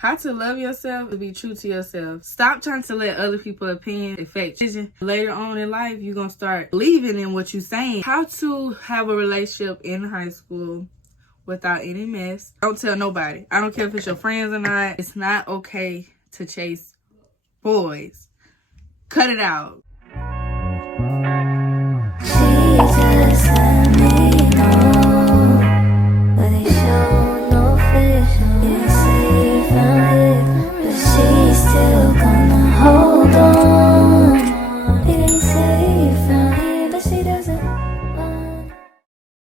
How to love yourself and be true to yourself. Stop trying to let other people's opinions affect your decision. Later on in life, you're going to start believing in what you're saying. How to have a relationship in high school without any mess. Don't tell nobody. I don't care if it's your friends or not. It's not okay to chase boys. Cut it out.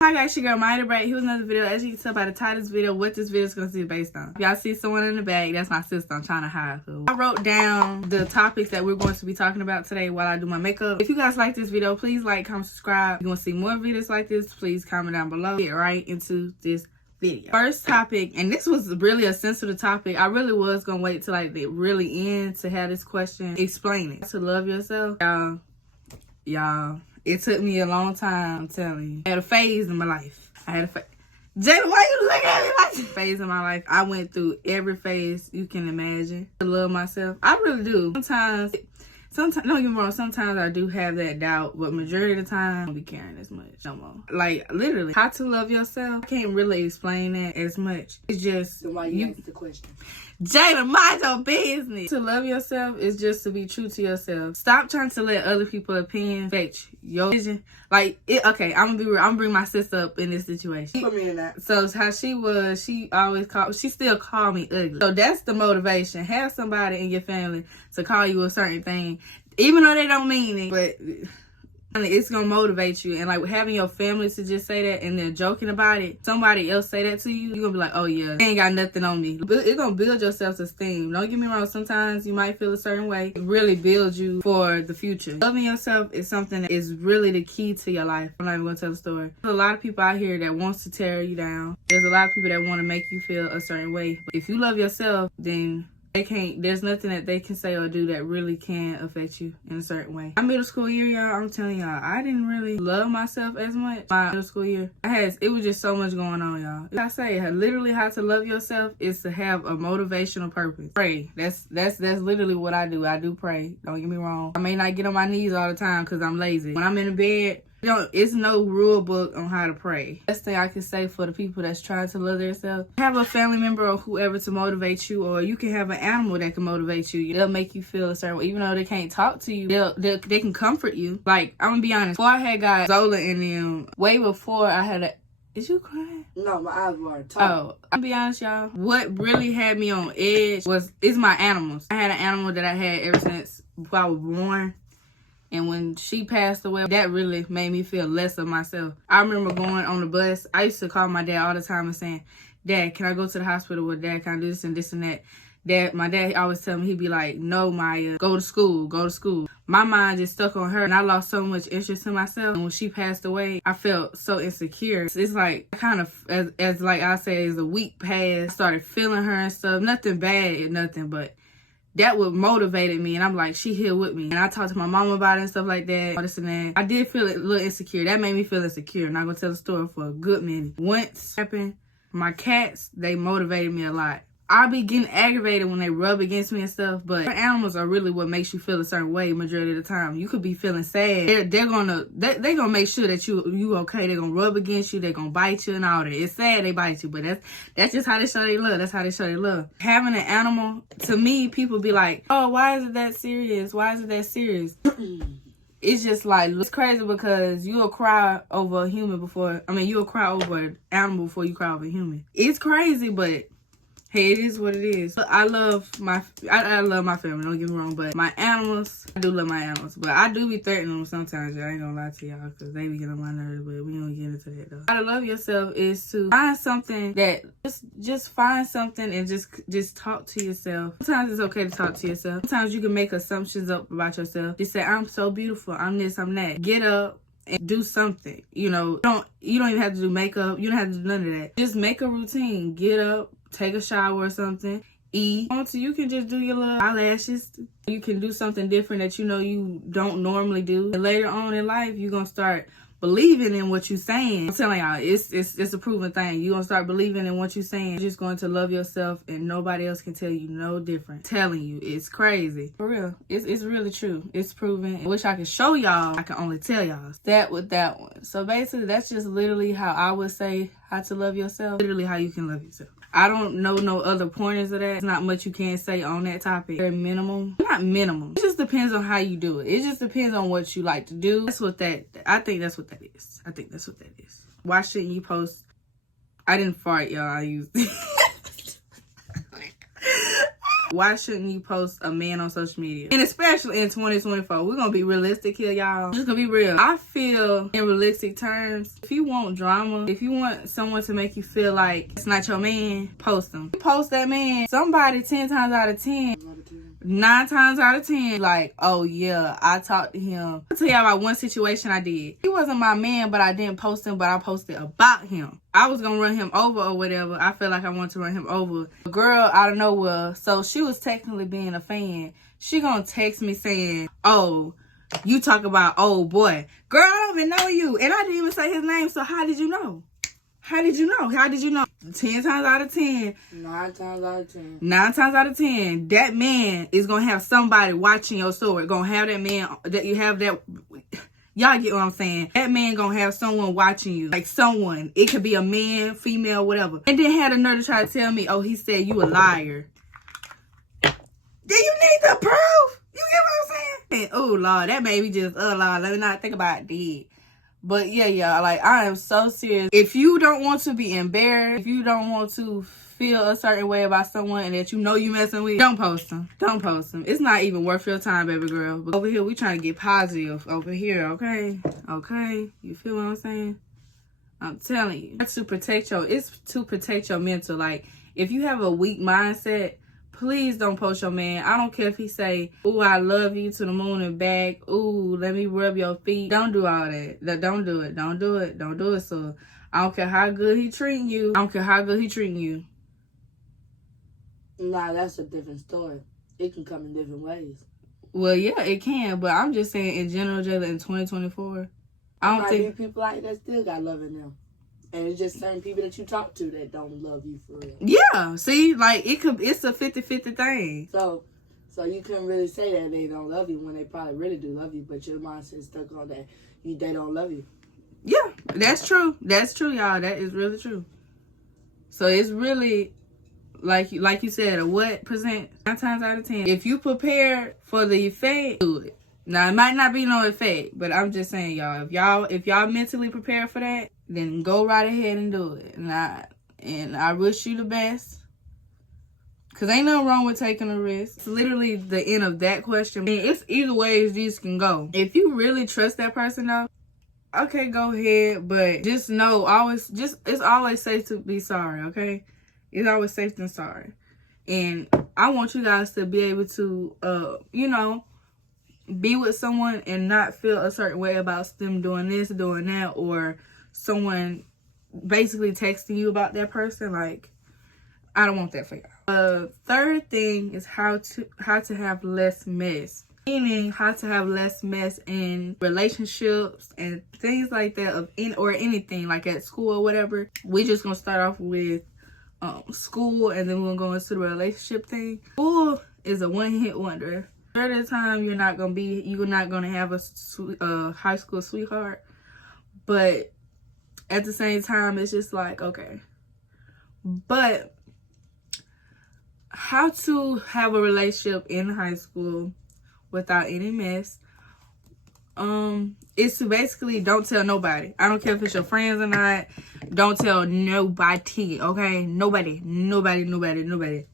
Hi guys, your girl Minor Break. Here's another video. As you can tell by the title of this video, what this video is going to be based on. If y'all see someone in the back, that's my sister. I'm trying to hide her. I wrote down the topics that we're going to be talking about today while I do my makeup. If you guys like this video, please like, comment, subscribe. If you want to see more videos like this, please comment down below. Get right into this video. First topic, and this was really a sensitive topic. I really was going to wait till like the really end to have this question. Explain it. To love yourself. Y'all. It took me a long time, I'm telling you. I had a phase in my life. Jada, why you looking at me like that? Phase in my life. I went through every phase you can imagine. To love myself. I really do. Sometimes, don't get me wrong, sometimes I do have that doubt, but majority of the time, I don't be caring as much no more. Like, literally, how to love yourself, I can't really explain that as much. It's just, so why you ask the question? Jada, mind your business. To love yourself is just to be true to yourself. Stop trying to let other people's opinions affect your vision. Like, okay, I'm gonna be real. I'm gonna bring my sister up in this situation. Put me in that. So how she was, she still called me ugly. So that's the motivation. Have somebody in your family to call you a certain thing, even though they don't mean it, but it's gonna motivate you. And like having your family to just say that and they're joking about it, somebody else say that to you, you're gonna be like, oh yeah, they ain't got nothing on me. It's gonna build your self-esteem. Don't get me wrong, sometimes you might feel a certain way. It really builds you for the future. Loving yourself is something that is really the key to your life. I'm not even gonna tell the story. There's a lot of people out here that wants to tear you down. There's a lot of people that want to make you feel a certain way. But if you love yourself, then there's nothing that they can say or do that really can affect you in a certain way. My middle school year, y'all, I'm telling y'all, I didn't really love myself as much. My middle school year, it was just so much going on, y'all. Like I say, literally how to love yourself is to have a motivational purpose. Pray. That's literally what I do. I do pray. Don't get me wrong. I may not get on my knees all the time because I'm lazy. When I'm in the bed, it's no rule book on how to pray. Best thing I can say for the people that's trying to love themselves, have a family member or whoever to motivate you, or you can have an animal that can motivate you. They'll make you feel a certain way. Even though they can't talk to you, they can comfort you. Like, I'm gonna be honest, before I had got Zola in them, way before I had a... Is you crying? No, my eyes were talking. Oh, I'll be honest, y'all. What really had me on edge is my animals. I had an animal that I had ever since before I was born. And when she passed away, that really made me feel less of myself. I remember going on the bus. I used to call my dad all the time and saying, Dad, can I go to the hospital with Dad? Can I do this and this and that? My dad always tell me, he'd be like, no, Maya, go to school, go to school. My mind just stuck on her and I lost so much interest in myself. And when she passed away, I felt so insecure. It's like kind of, as like I say, as a week passed, I started feeling her and stuff. Nothing bad, nothing, but that would motivated me, and I'm like, she here with me. And I talked to my mom about it and stuff like that, all this and that. I did feel a little insecure. That made me feel insecure. I'm not gonna tell the story for a good minute. Once happened, my cats, they motivated me a lot. I be getting aggravated when they rub against me and stuff, but animals are really what makes you feel a certain way majority of the time. You could be feeling sad. They're gonna make sure that you okay. They're gonna rub against you. They're gonna bite you and all that. It's sad they bite you, but that's just how they show they love. That's how they show they love. Having an animal, to me, people be like, oh, why is it that serious? Why is it that serious? It's just like, it's crazy because you'll cry over a human you'll cry over an animal before you cry over a human. It's crazy, but hey, it is what it is. I love my family, don't get me wrong, but my animals, I do love my animals. But I do be threatening them sometimes, y'all. I ain't gonna lie to y'all, because they be getting on my nerves, but we don't get into that, though. How to love yourself is to find something that, just find something and just talk to yourself. Sometimes it's okay to talk to yourself. Sometimes you can make assumptions up about yourself. Just say, I'm so beautiful, I'm this, I'm that. Get up and do something. You don't even have to do makeup. You don't have to do none of that. Just make a routine. Get up, take a shower or something, eat. You can just do your little eyelashes. You can do something different that you don't normally do. And later on in life, you're going to start believing in what you're saying, I'm telling y'all, it's a proven thing. You're gonna start believing in what you're saying. You're just going to love yourself, and nobody else can tell you no different. I'm telling you, it's crazy. For real. It's really true. It's proven. I wish I could show y'all. I can only tell y'all. That with that one. So basically, that's just literally how I would say how to love yourself. Literally how you can love yourself. I don't know no other pointers of that. There's not much you can say on that topic. Very minimum. Not minimum. It just depends on how you do it. It just depends on what you like to do. I think that's what that is. I think that's what that is. Why shouldn't you post? I didn't fart, y'all. I used Why shouldn't you post a man on social media? And especially in 2024. We're going to be realistic here, y'all. I'm just going to be real. I feel in realistic terms, if you want drama, if you want someone to make you feel like it's not your man, post them. You post that man, somebody 10 times out of 10, 9 times out of 10, like, oh yeah, I talked to him. I'll tell y'all about one situation I did. He wasn't my man, but I didn't post him, but I posted about him. I was gonna run him over or whatever. I felt like I wanted to run him over. A girl out of nowhere, so she was technically being a fan. She gonna text me saying, oh, you talk about old boy. Girl, I don't even know you. And I didn't even say his name, so how did you know? How did you know? How did you know? 10 times out of 10. 9 times out of 10. 9 times out of 10, that man is going to have somebody watching your story. Going to have that man, that you have that, y'all get what I'm saying. That man going to have someone watching you. Like someone. It could be a man, female, whatever. And then had a nerve to try to tell me, oh, he said you a liar. Do you need the proof? You get what I'm saying? And, oh, Lord, that made me just, Lord, let me not think about it. But yeah, y'all, like, I am so serious. If you don't want to be embarrassed, if you don't want to feel a certain way about someone and that you know you messing with, don't post them. Don't post them. It's not even worth your time, baby girl. But over here, we trying to get positive over here, okay? Okay? You feel what I'm saying? I'm telling you. It's to protect your mental. Like, if you have a weak mindset, please don't post your man. I don't care if he say, ooh, I love you to the moon and back. Ooh, let me rub your feet. Don't do all that. Don't do it. Don't do it. Don't do it, so I don't care how good he treating you. I don't care how good he treating you. Nah, that's a different story. It can come in different ways. Well, yeah, it can. But I'm just saying, in general, Jayla, in 2024, I don't think people like that still got love in them. And it's just certain people that you talk to that don't love you for real. Yeah, see, like, it's a 50-50 thing. So you couldn't really say that they don't love you when they probably really do love you, but your mindset's stuck on that they don't love you. Yeah, that's true. That's true, y'all. That is really true. So it's really, like you said, a what percent? 9 times out of 10. If you prepare for the effect, do it. Now, it might not be no effect, but I'm just saying, y'all, if y'all mentally prepare for that, then go right ahead and do it. And I wish you the best. Because ain't nothing wrong with taking a risk. It's literally the end of that question. I mean, it's either ways these can go. If you really trust that person, though, okay, go ahead. But just know, it's always safe to be sorry, okay? It's always safe than sorry. And I want you guys to be able to, be with someone and not feel a certain way about them doing this, doing that, or someone basically texting you about that person. Like, I don't want that for y'all. The third thing is how to have less mess. Meaning how to have less mess in relationships and things like that, or anything like at school or whatever. We just gonna start off with school, and then we're gonna go into the relationship thing. School is a one-hit wonder. At the time, you're not gonna have a high school sweetheart, but at the same time, it's just like, okay. But how to have a relationship in high school without any mess is to basically don't tell nobody. I don't care if it's your friends or not. Don't tell nobody, okay? Nobody.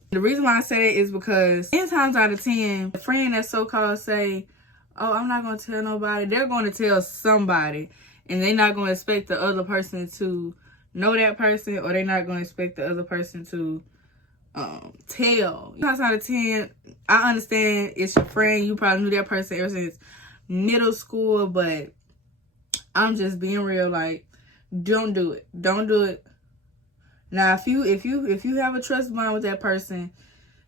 The reason why I say that is because 10 times out of 10, a friend that so-called say, oh, I'm not going to tell nobody, they're going to tell somebody. And they're not going to expect the other person to know that person, or they're not going to expect the other person to tell. 10 times out of 10, I understand it's your friend. You probably knew that person ever since middle school, but I'm just being real. Like, don't do it. Don't do it. Now, if you have a trust bond with that person,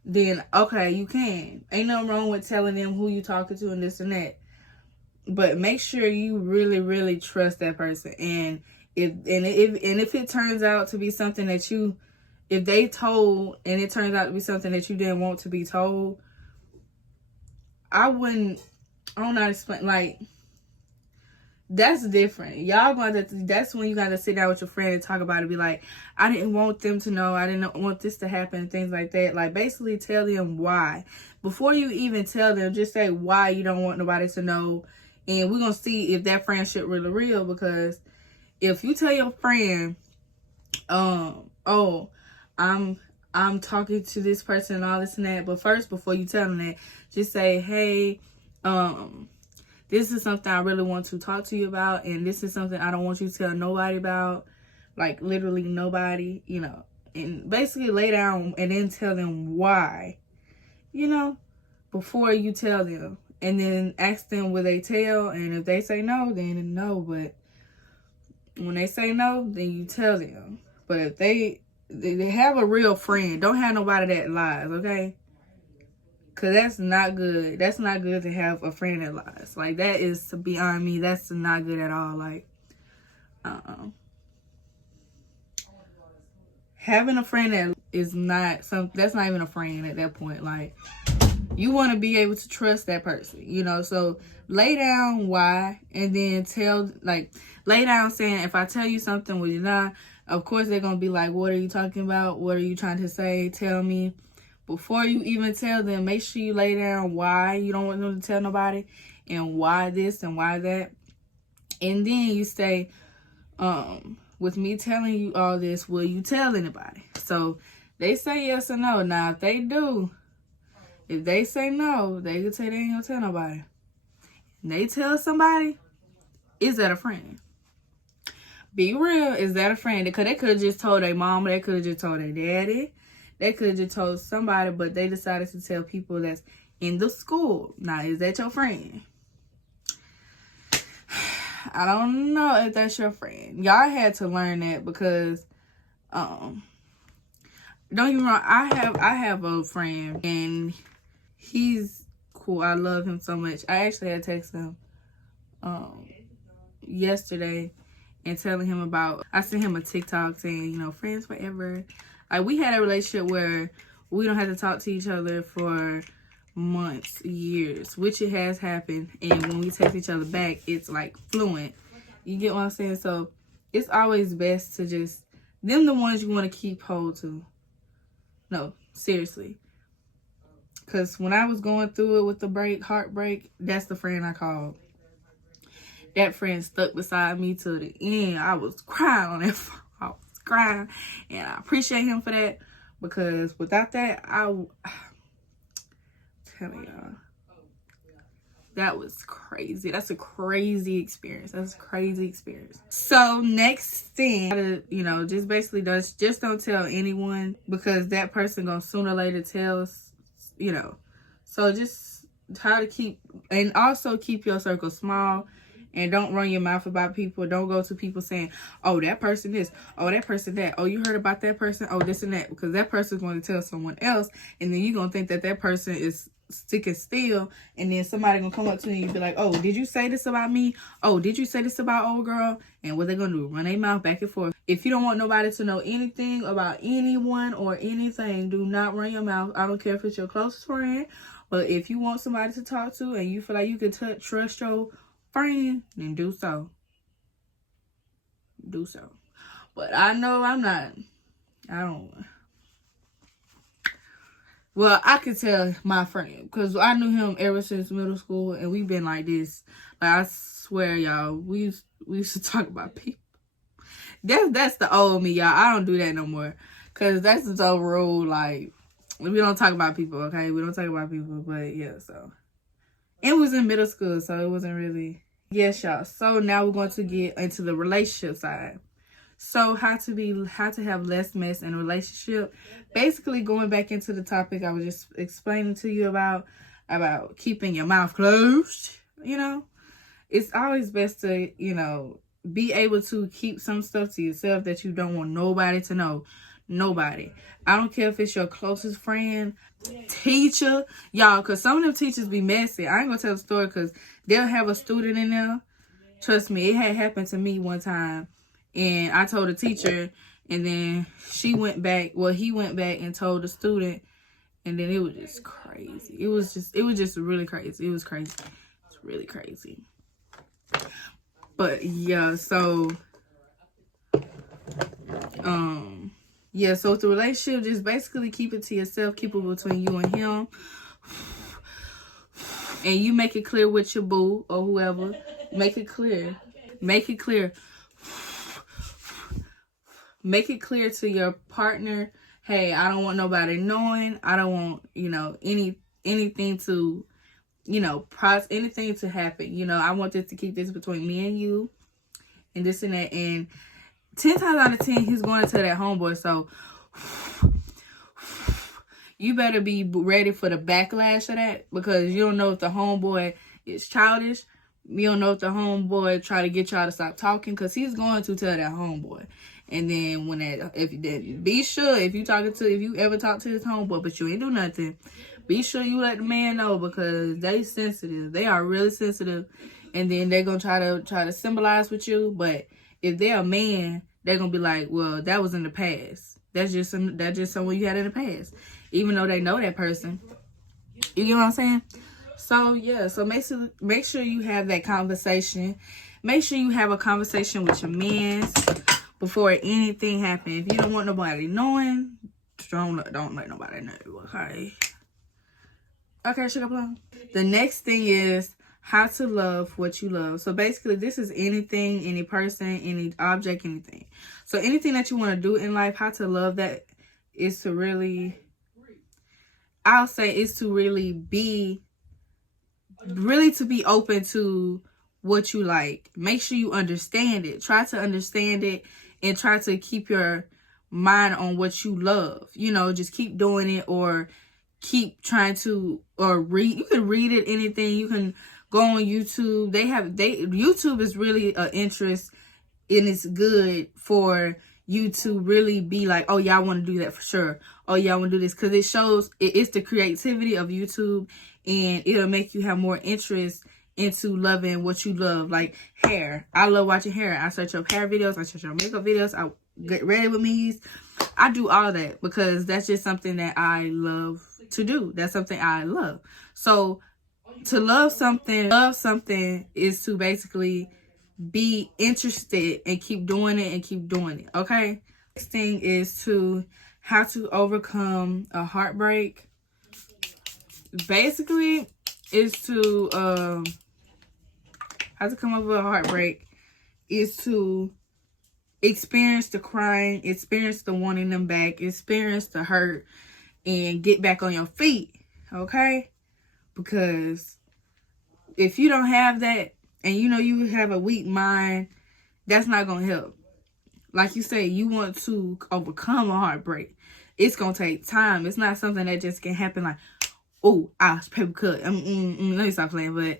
then okay, you can. Ain't nothing wrong with telling them who you talking to and this and that. But make sure you really, really trust that person. And if it turns out to be something that if they told and it turns out to be something that you didn't want to be told, I don't know how to explain. Like, that's different. That's when you gotta sit down with your friend and talk about it. Be like, I didn't want them to know. I didn't want this to happen. Things like that. Like, basically tell them why. Before you even tell them, just say why you don't want nobody to know. And we're gonna see if that friendship really real. Because if you tell your friend, oh, I'm talking to this person and all this and that. But first, before you tell them that, just say, hey, this is something I really want to talk to you about, and this is something I don't want you to tell nobody about, like literally nobody, and basically lay down and then tell them why, before you tell them, and then ask them will they tell, and if they say no, then no, but when they say no, then you tell them. But if they have a real friend, don't have nobody that lies, okay? Because that's not good. That's not good to have a friend that lies. Like, that is beyond me. That's not good at all. Like, having a friend that is that's not even a friend at that point. Like, you want to be able to trust that person, So lay down why, and then lay down saying, if I tell you something, will you not? Of course, they're going to be like, what are you talking about? What are you trying to say? Tell me. Before you even tell them, make sure you lay down why you don't want them to tell nobody, and why this and why that. And then you say, with me telling you all this, will you tell anybody? So they say yes or no. Now, if they say no, they could say they ain't gonna tell nobody. And they tell somebody, is that a friend? Be real, is that a friend? Because they could have just told their mama, they could have just told their daddy. They could have just told somebody, but they decided to tell people that's in the school. Now, is that your friend? I don't know if that's your friend. Y'all had to learn that because, don't get me wrong, I have a friend, and he's cool. I love him so much. I actually had texted him yesterday and telling him I sent him a TikTok saying, friends forever. Like, we had a relationship where we don't have to talk to each other for months, years, which it has happened. And when we text each other back, it's like fluent. You get what I'm saying? So it's always best to just, them the ones you want to keep hold to. No, seriously. Because when I was going through it with the heartbreak, that's the friend I called. That friend stuck beside me to the end. I was crying on that phone. Crying, and I appreciate him for that, because without that, I'm telling y'all, that was crazy. That's a crazy experience. So next thing, just basically just don't tell anyone, because that person gonna sooner or later tell, so just try to keep your circle small. And don't run your mouth about people. Don't go to people saying, oh, that person this. Oh, that person that. Oh, you heard about that person? Oh, this and that. Because that person's going to tell someone else. And then you're going to think that person is sticking still. And then somebody going to come up to you and be like, oh, did you say this about me? Oh, did you say this about old girl? And what they're going to do? Run their mouth back and forth. If you don't want nobody to know anything about anyone or anything, do not run your mouth. I don't care if it's your closest friend. But if you want somebody to talk to and you feel like you can trust your friend, then do so. But I know I could tell my friend, because I knew him ever since middle school, and we've been like this. Like, I swear, y'all, we used to talk about people. That's the old me, y'all. I don't do that no more, because that's the old rule. Like, we don't talk about people, okay? We don't talk about people, but yeah, so. It was in middle school, so it wasn't really. Yes, y'all. So now we're going to get into the relationship side. So how to have less mess in a relationship. Basically, going back into the topic I was just explaining to you about keeping your mouth closed. It's always best to, be able to keep some stuff to yourself that you don't want nobody to know. Nobody. I don't care if it's your closest friend, teacher, y'all, because some of them teachers be messy. I ain't gonna tell the story because they'll have a student in there. Trust me, it had happened to me one time, and I told the teacher, and then he went back and told the student, and then it was just crazy. It was just really crazy. It was crazy. It's really crazy. But yeah, so yeah, so with the relationship, just basically keep it to yourself, keep it between you and him. And you make it clear with your boo or whoever. Make it clear. Make it clear. Make it clear to your partner, hey, I don't want nobody knowing. I don't want, anything to, anything to happen. I want this to keep this between me and you and this and that. And 10 times out of 10, he's going to tell that homeboy. So you better be ready for the backlash of that, because you don't know if the homeboy is childish. You don't know if the homeboy try to get y'all to stop talking, because he's going to tell that homeboy. And then be sure if you ever talk to this homeboy but you ain't do nothing, be sure you let the man know, because they sensitive. They are really sensitive, and then they're gonna try to symbolize with you. But if they're a man, they're gonna be like, well, that was in the past. That's just someone you had in the past, even though they know that person. You get what I'm saying? So yeah, so make sure you have that conversation. Make sure you have a conversation with your mans before anything happens. If you don't want nobody knowing, don't let nobody know. Okay, sugar plum. The next thing is how to love what you love. So basically, this is anything, any person, any object, anything. So anything that you want to do in life, how to love that is to really, I'll say, is to really be open to what you like. Make sure you understand it. Try to understand it and try to keep your mind on what you love. Just keep doing it, or keep trying to, or read. You can read it, anything. You can go on YouTube. YouTube is really an interest, and it's good for you to really be like, oh yeah, I want to do that for sure. Oh yeah, I want to do this, because it shows it's the creativity of YouTube, and it'll make you have more interest into loving what you love. Like hair. I love watching hair. I search up hair videos. I search up makeup videos. I get ready with me's. I do all of that because that's just something that I love to do. That's something I love. So to love something is to basically be interested and keep doing it. Okay? Next thing is how to overcome a heartbreak. Basically, is to how to come over a heartbreak is to experience the crying, experience the wanting them back, experience the hurt, and get back on your feet. Okay? Because if you don't have that, and you have a weak mind, that's not going to help. Like you say, you want to overcome a heartbreak. It's going to take time. It's not something that just can happen like, oh, I paper cut. Let me stop playing. But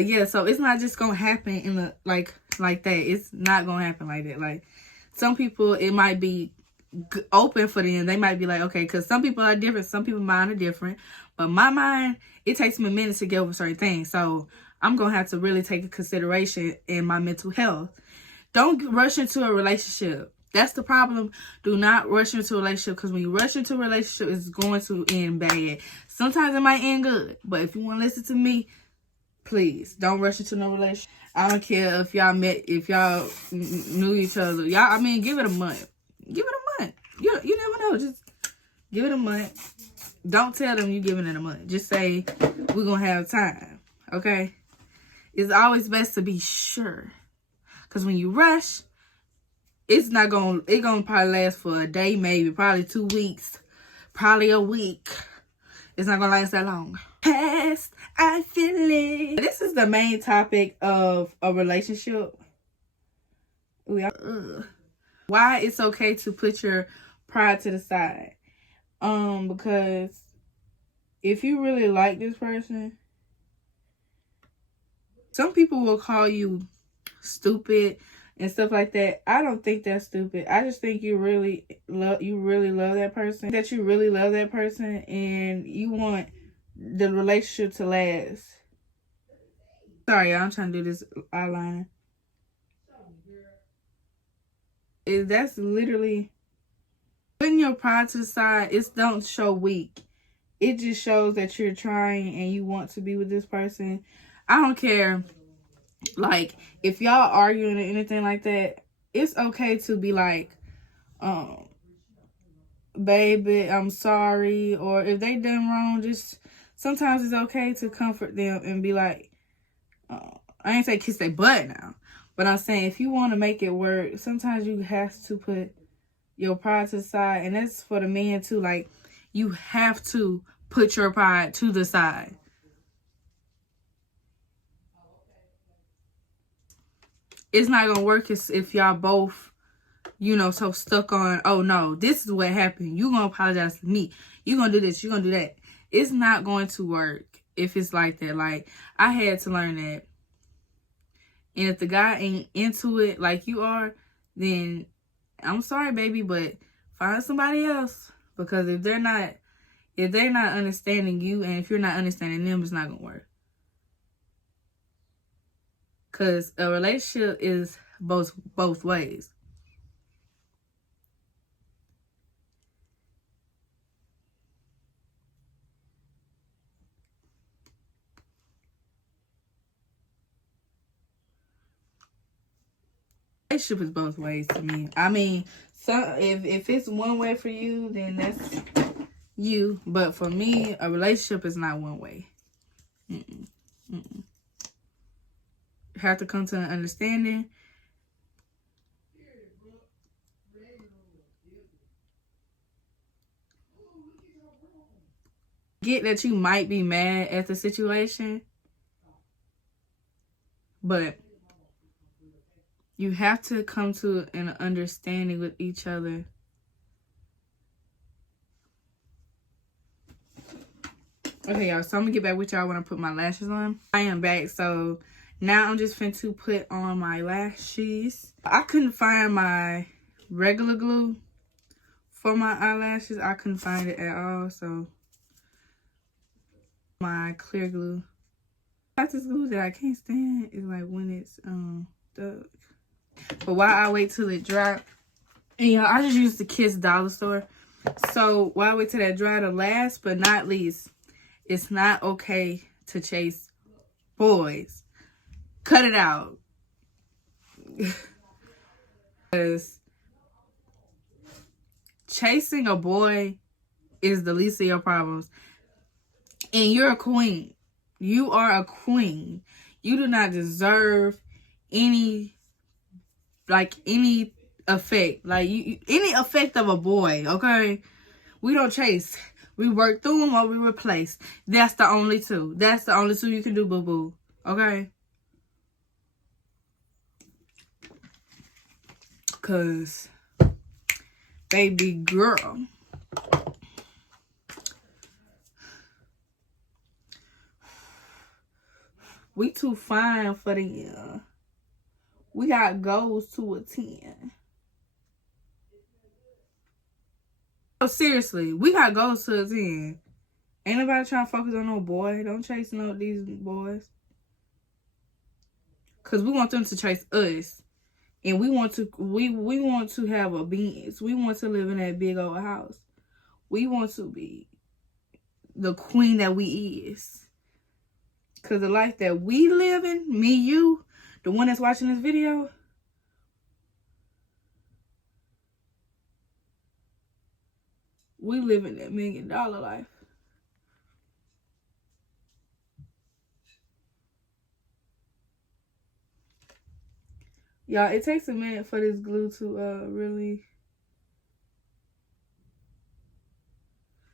yeah, so it's not just going to happen in the like that. It's not going to happen like that. Like some people, it might be open for them. They might be like, okay, because some people are different. Some people's mind are different. But my mind, it takes me a minute to get over certain things. So I'm going to have to really take into consideration in my mental health. Don't rush into a relationship. That's the problem. Do not rush into a relationship, because when you rush into a relationship, it's going to end bad. Sometimes it might end good. But if you want to listen to me, please don't rush into no relationship. I don't care if y'all knew each other. Give it a month. Give it a month. You never know. Just give it a month. Don't tell them you're giving it a month. Just say, we're going to have time. Okay? It's always best to be sure. Because when you rush, it's going to probably last for a day, maybe. Probably 2 weeks. Probably a week. It's not going to last that long. Past, I feel it. This is the main topic of a relationship. Why it's okay to put your pride to the side. Because if you really like this person, some people will call you stupid. and stuff like that. I don't think that's stupid. I just think you really love that person. That you really love that person and you want the relationship to last. Sorry, y'all, I'm trying to do this eyeliner. That's literally putting your pride to the side. It don't show weak. It just shows that you're trying and you want to be with this person. I don't care. Like, if y'all arguing or anything like that, it's okay to be like, baby, I'm sorry. Or if they done wrong, just sometimes it's okay to comfort them and be like, I ain't say kiss their butt now. But I'm saying if you want to make it work, sometimes you have to put your pride to the side. And that's for the man too. Like, you have to put your pride to the side. It's not going to work if y'all both, you know, so stuck on, oh no, this is what happened. You going to apologize to me. You going to do this. You going to do that. It's not going to work if it's like that. Like, I had to learn that. And if the guy ain't into it like you are, then I'm sorry, baby, but find somebody else. Because if they're not understanding you and if you're not understanding them, it's not going to work. Because a relationship is both ways. Relationship is both ways to me. I mean, if it's one way for you, then that's you. But for me, a relationship is not one way. Mm-mm. Mm-mm. You have to come to an understanding. Get that you might be mad at the situation, but you have to come to an understanding with each other. Okay, y'all, so I'm gonna get back with y'all when I put my lashes on. I am back, so now I'm just finna to put on my lashes. I couldn't find my regular glue for my eyelashes. I couldn't find it at all, so my clear glue. That's this glue that I can't stand is like when it's stuck. But while I wait till it dry, and y'all, I just use the Kiss Dollar Store. So while I wait till that dry, the last but not least, it's not okay to chase boys. Cut it out. Because chasing a boy is the least of your problems. And you're a queen. You are a queen. You do not deserve any effect. Like, any effect of a boy, okay? We don't chase. We work through them or we replace. That's the only two. That's the only two you can do, boo-boo. Okay? Because, baby girl, we too fine for the we got goals to attend. Oh, seriously, we got goals to attend. Ain't nobody trying to focus on no boy. Don't chase no these boys. Cause we want them to chase us. And we want to have a Benz. We want to live in that big old house. We want to be the queen that we is. Cause the life that we live in, me, you, the one that's watching this video, we live in that $1 million life. Y'all, it takes a minute for this glue to really.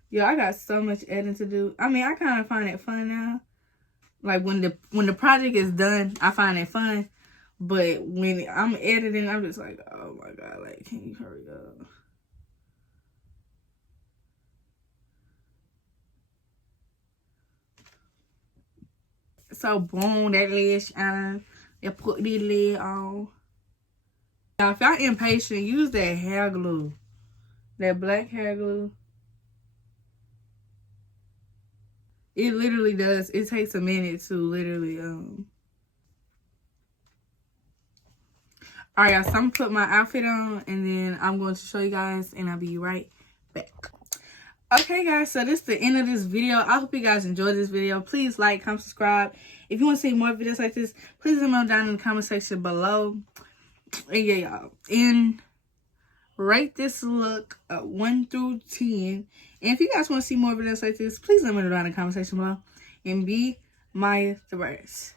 Yo, I got so much editing to do. I mean, I kind of find it fun now. Like, when the project is done, I find it fun. But when I'm editing, I'm just like, oh my God, like, can you hurry up? So, boom, that lid shine. You put the lid on. Now, if y'all impatient, use that hair glue. That black hair glue. It literally does. It takes a minute to literally, Alright, y'all, so I'm going to put my outfit on, and then I'm going to show you guys, and I'll be right back. Okay, guys, so this is the end of this video. I hope you guys enjoyed this video. Please like, comment, subscribe. If you want to see more videos like this, please let me know down in the comment section below. And yeah, y'all, and rate this look 1 through 10. And if you guys want to see more videos like this, please let me know down in the comment section below. And be my the best.